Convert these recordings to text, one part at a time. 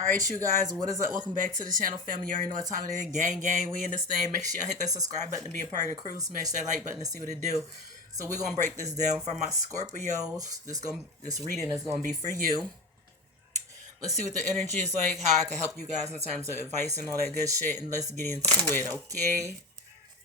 Alright, you guys, what is up? Welcome back to the channel, family. You already know what time it is. Gang, we in this thing. Make sure y'all hit that subscribe button to be a part of the crew. Smash that like button to see what it do. So we're gonna break this down for my Scorpios. This reading is gonna be for you. Let's see what the energy is like, how I can help you guys in terms of advice and all that good shit, and let's get into it, okay?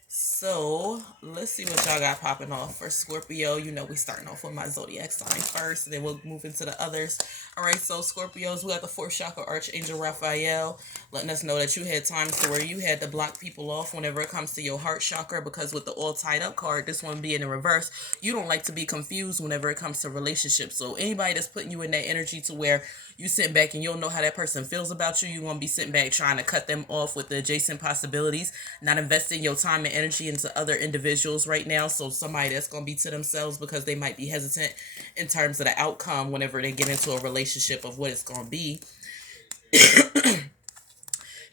So, let's see what y'all got popping off for Scorpio. You know, we starting off with my zodiac sign first, and then we'll move into the others. All right, so Scorpios, we got the fourth chakra Archangel Raphael, letting us know that you had times to where you had to block people off whenever it comes to your heart chakra, because with the all tied up card, this one being in reverse, you don't like to be confused whenever it comes to relationships. So anybody that's putting you in that energy to where you sit back and you don't know how that person feels about you, you're going to be sitting back trying to cut them off with the adjacent possibilities, not investing your time and energy into other individuals right now. So somebody that's going to be to themselves because they might be hesitant in terms of the outcome whenever they get into a relationship of what it's going to be.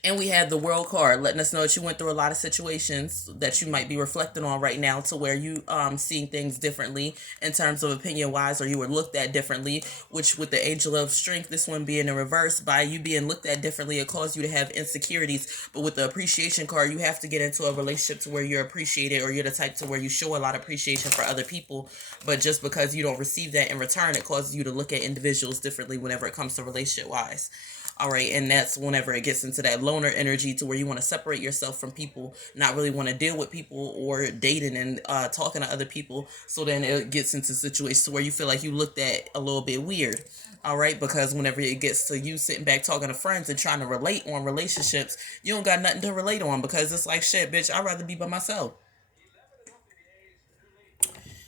And we had the world card letting us know that you went through a lot of situations that you might be reflecting on right now to where you seeing things differently in terms of opinion wise, or you were looked at differently, which with the angel of strength, this one being in reverse, by you being looked at differently, it caused you to have insecurities. But with the appreciation card, you have to get into a relationship to where you're appreciated, or you're the type to where you show a lot of appreciation for other people. But just because you don't receive that in return, it causes you to look at individuals differently whenever it comes to relationship wise. All right, and that's whenever it gets into that loner energy to where you want to separate yourself from people, not really want to deal with people or dating and talking to other people. So then it gets into situations where you feel like you looked at a little bit weird. All right, because whenever it gets to you sitting back talking to friends and trying to relate on relationships, you don't got nothing to relate on, because it's like, shit, bitch, I'd rather be by myself.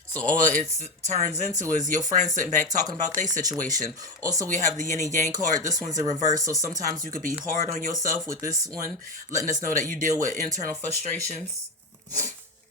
So all it turns into is your friends sitting back talking about their situation. Also, we have the yin and yang card. This one's in reverse. So sometimes you could be hard on yourself with this one, letting us know that you deal with internal frustrations.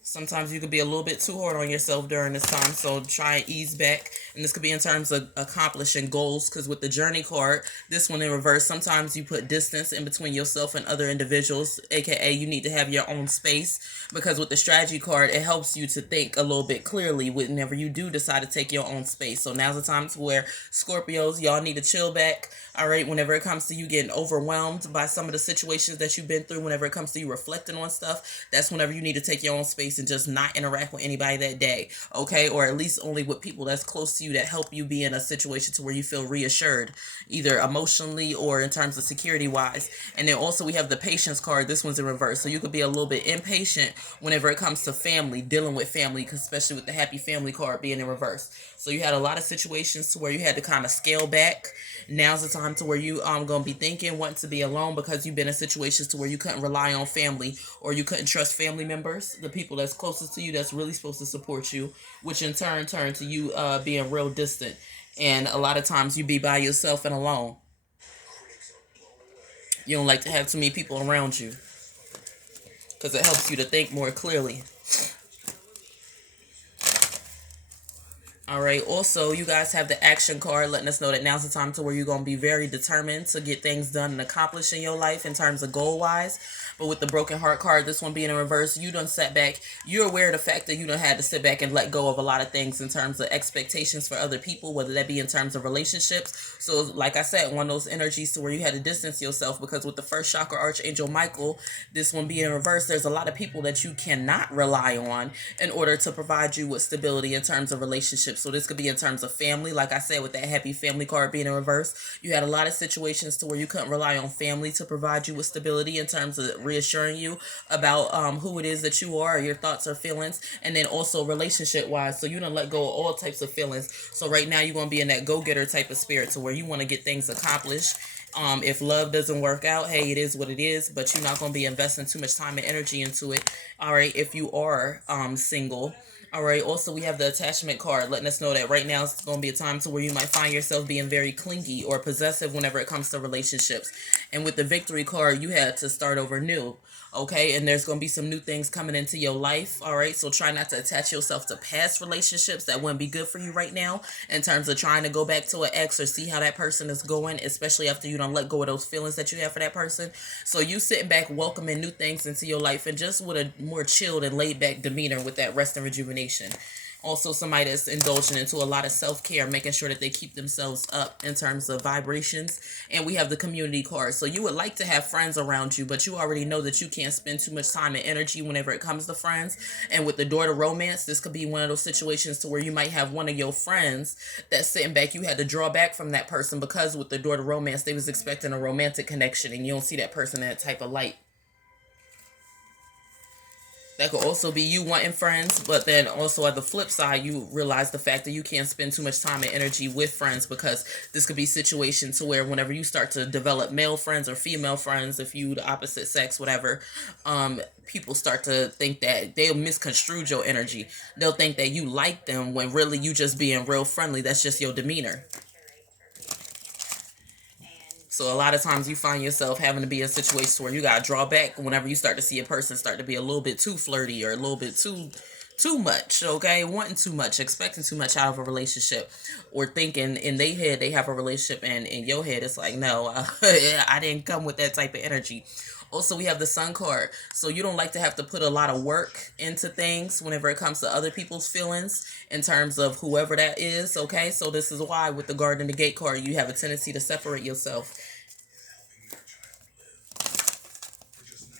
Sometimes you could be a little bit too hard on yourself during this time, so try and ease back. And this could be in terms of accomplishing goals, because with the journey card, this one in reverse, sometimes you put distance in between yourself and other individuals, aka you need to have your own space, because with the strategy card, it helps you to think a little bit clearly whenever you do decide to take your own space. So now's the time to where Scorpios, y'all need to chill back. All right, whenever it comes to you getting overwhelmed by some of the situations that you've been through, whenever it comes to you reflecting on stuff, that's whenever you need to take your own space and just not interact with anybody that day, okay? Or at least only with people that's close to you that help you be in a situation to where you feel reassured, either emotionally or in terms of security wise. And then also we have the patience card. This one's in reverse. So you could be a little bit impatient whenever it comes to family, dealing with family, especially with the happy family card being in reverse. So you had a lot of situations to where you had to kind of scale back. Now's the time to where you gonna be thinking, wanting to be alone, because you've been in situations to where you couldn't rely on family, or you couldn't trust family members, the people that's closest to you that's really supposed to support you, which in turn turned to you being real distant. And a lot of times you be by yourself and alone. You don't like to have too many people around you, because it helps you to think more clearly. All right. Also, you guys have the action card letting us know that now's the time to where you're going to be very determined to get things done and accomplished in your life in terms of goal wise. But with the broken heart card, this one being in reverse, you done sat back. You're aware of the fact that you done had to sit back and let go of a lot of things in terms of expectations for other people, whether that be in terms of relationships. So like I said, one of those energies to where you had to distance yourself, because with the first chakra Archangel Michael, this one being in reverse, there's a lot of people that you cannot rely on in order to provide you with stability in terms of relationships. So this could be in terms of family. Like I said, with that happy family card being in reverse, you had a lot of situations to where you couldn't rely on family to provide you with stability in terms of reassuring you about who it is that you are, your thoughts or feelings. And then also relationship wise, so you don't let go of all types of feelings. So right now you're going to be in that go-getter type of spirit to where you want to get things accomplished. If love doesn't work out, hey, it is what it is, but you're not going to be investing too much time and energy into it. All right, if you are single. All right, also we have the attachment card letting us know that right now it's going to be a time to where you might find yourself being very clingy or possessive whenever it comes to relationships. And with the victory card, you had to start over new. Okay, and there's going to be some new things coming into your life. All right, so try not to attach yourself to past relationships that wouldn't be good for you right now, in terms of trying to go back to an ex or see how that person is going, especially after you don't let go of those feelings that you have for that person. So you sitting back welcoming new things into your life, and just with a more chilled and laid back demeanor with that rest and rejuvenation. Also, somebody that's indulging into a lot of self-care, making sure that they keep themselves up in terms of vibrations. And we have the community card. So you would like to have friends around you, but you already know that you can't spend too much time and energy whenever it comes to friends. And with the door to romance, this could be one of those situations to where you might have one of your friends that's sitting back. You had to draw back from that person because with the door to romance, they was expecting a romantic connection, and you don't see that person in that type of light. That could also be you wanting friends, but then also at the flip side, you realize the fact that you can't spend too much time and energy with friends, because this could be situations to where whenever you start to develop male friends or female friends, if you the opposite sex, whatever, people start to think that they'll misconstrue your energy. They'll think that you like them when really you just being real friendly. That's just your demeanor. So a lot of times you find yourself having to be in a situation where you gotta draw back whenever you start to see a person start to be a little bit too flirty or a little bit too much, okay? Wanting too much, expecting too much out of a relationship, or thinking in their head they have a relationship, and in your head it's like, no, I didn't come with that type of energy. Also, we have the Sun card. So you don't like to have to put a lot of work into things whenever it comes to other people's feelings in terms of whoever that is, okay? So this is why with the Guard and the Gate card, you have a tendency to separate yourself.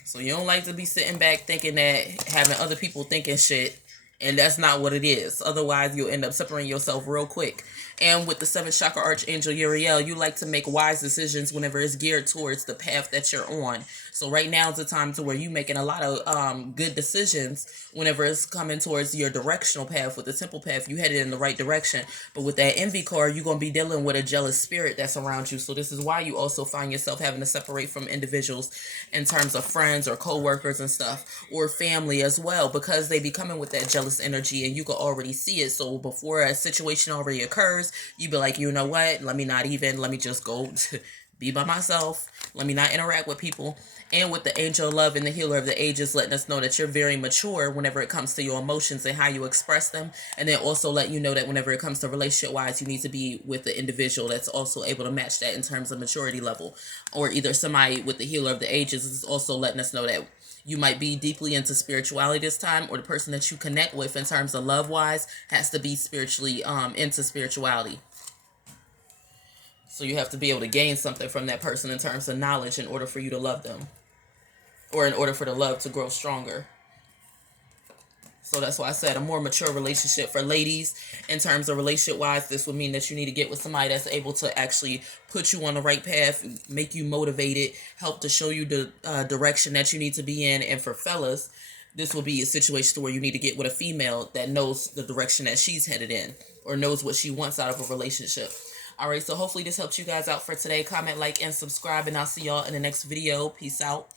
So you don't like to be sitting back thinking that, having other people thinking shit, and that's not what it is. Otherwise, you'll end up separating yourself real quick. And with the 7th chakra archangel Uriel, you like to make wise decisions whenever it's geared towards the path that you're on. So right now is the time to where you're making a lot of good decisions whenever it's coming towards your directional path. With the temple path, you headed in the right direction. But with that envy card, you're going to be dealing with a jealous spirit that's around you. So this is why you also find yourself having to separate from individuals in terms of friends or co-workers and stuff, or family as well, because they be coming with that jealous energy and you can already see it. So before a situation already occurs, you be like, you know what, let me just go be by myself, let me not interact with people. And with the angel of love and the healer of the ages, letting us know that you're very mature whenever it comes to your emotions and how you express them. And then also let you know that whenever it comes to relationship wise, you need to be with the individual that's also able to match that in terms of maturity level. Or either somebody with the healer of the ages is also letting us know that you might be deeply into spirituality this time, or the person that you connect with in terms of love wise has to be spiritually into spirituality. So you have to be able to gain something from that person in terms of knowledge in order for you to love them, or in order for the love to grow stronger. So that's why I said a more mature relationship for ladies. In terms of relationship wise, this would mean that you need to get with somebody that's able to actually put you on the right path, make you motivated, help to show you the direction that you need to be in. And for fellas, this will be a situation where you need to get with a female that knows the direction that she's headed in, or knows what she wants out of a relationship. All right, so hopefully this helped you guys out for today. Comment, like, and subscribe, and I'll see y'all in the next video. Peace out.